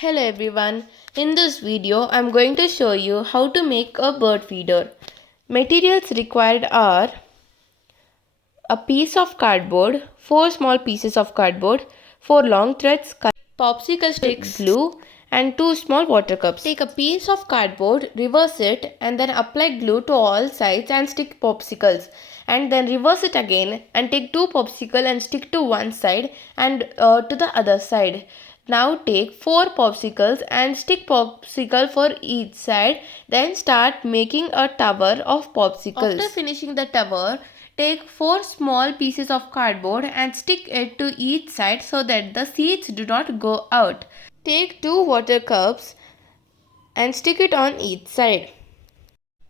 Hello everyone, in this video I am going to show you how to make a bird feeder. Materials required are a piece of cardboard, 4 small pieces of cardboard, 4 long threads, popsicle sticks, glue and 2 small water cups. Take a piece of cardboard, reverse it and then apply glue to all sides and stick popsicles. And then reverse it again and take 2 popsicle and stick to one side and to the other side. Now take 4 popsicles and stick popsicle for each side. Then start making a tower of popsicles. After finishing the tower, take 4 small pieces of cardboard and stick it to each side so that the seeds do not go out. Take 2 water cups and stick it on each side.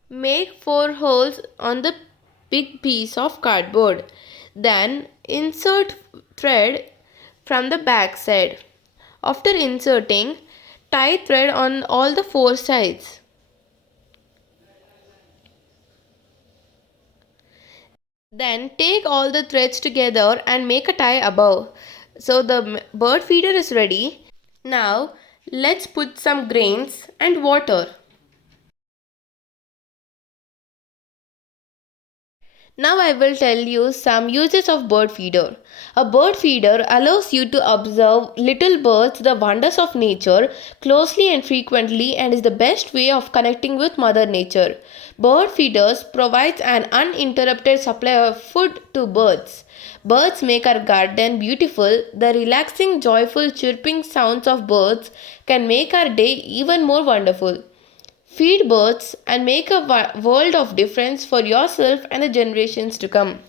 Make 4 holes on the big piece of cardboard. Then insert thread from the back side. After inserting, tie thread on all the 4 sides. Then take all the threads together and make a tie above. So the bird feeder is ready. Now let's put some grains and water. Now I will tell you some uses of bird feeder. A bird feeder allows you to observe little birds, the wonders of nature, closely and frequently and is the best way of connecting with Mother Nature. Bird feeders provides an uninterrupted supply of food to birds. Birds make our garden beautiful. The relaxing, joyful chirping sounds of birds can make our day even more wonderful. Feed birds and make a world of difference for yourself and the generations to come.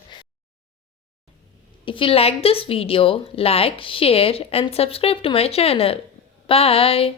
If you like this video, like, share and subscribe to my channel. Bye.